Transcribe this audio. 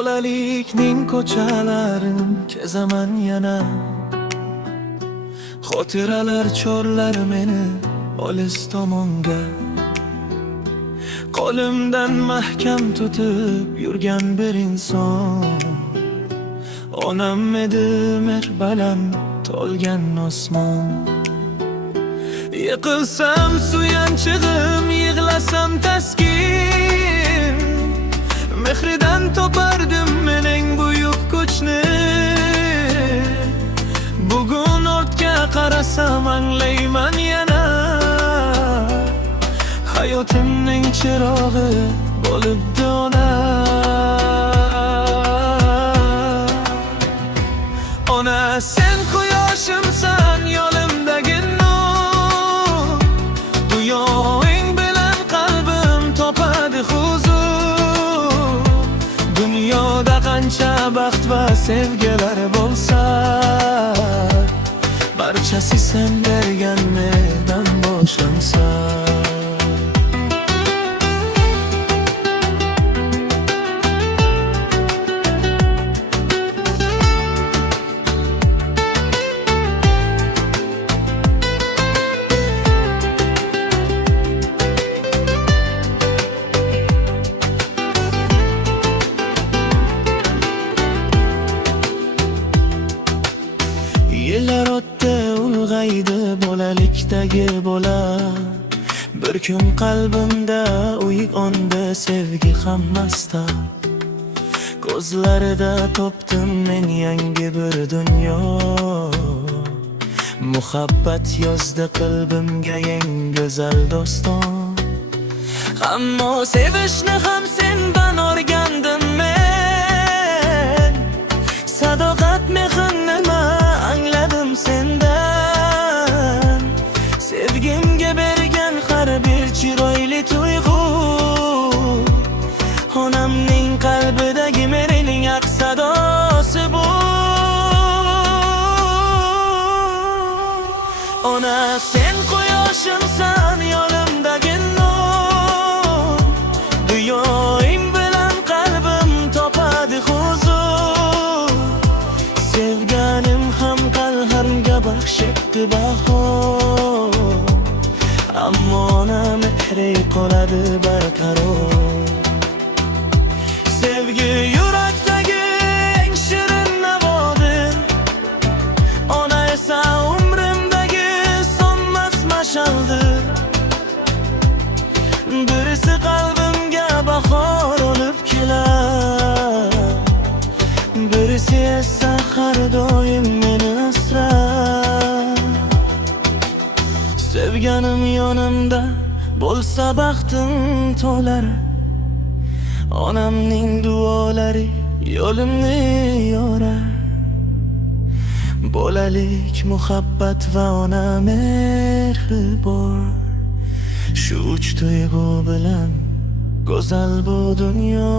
Bolalikning ko'chalarin kezaman yana. Xotiralar chorlar meni olis tomonga. Qo'limdan mahkam tutib yurgan bir inson, onam edi mer baland to'lgan osmon. Yiqilsam suyanchig'im, yig'lasam taskin, mehridan topardim mening buyuk kuchni. Bugun ortga qarasam anglayman yana, hayotimning chirog'i bo'libdi ona. Ona, sen quyoshimsan, yo'limdagi nur. Duyoing bilan qalbim topadi huzur. Dunyoda qancha baxt va sevgilar bo'lsa, barchasi sen bergan mendan boshlansa. Yillar o'tdi, ulg'aydi bolalikdagi bola. Bir kun qalbimda uyg'ondi sevgi hammasta. Ko'zlarida topdim men yangi bir dunyo. Muhabbat yozdi qalbimga eng go'zal doston. Ammo sevishni ham sendan o'rgandim men. Sadoqat mehr nima angladim sendan. Sevgimga bergan har bir chiroyli tuyg'u, onamning qalbidagi menining aks sadosi bu. Ona, sen quyoshimsan, yo'limdagi nur. Duyoing bilan qalbim topadi huzur. Sevganim ham qalbimga baxsh etdi bahor. Ammo ona mehri qoladi barqaror. Sevgi yurakdagi eng shirin navodir. Ona esa umrimdagi so'nmas mash'aldir. Birisi qalbimga bahor olib kelar, birisi esa har doim meni asrar. Sevganim yonimda bo'lsa baxtim to'lar. Onamning duolari yo'limni yorar. Bolalik muhabbat va ona mehri bor. Shu uch tuyg'u bilan go'zal bu dunyo.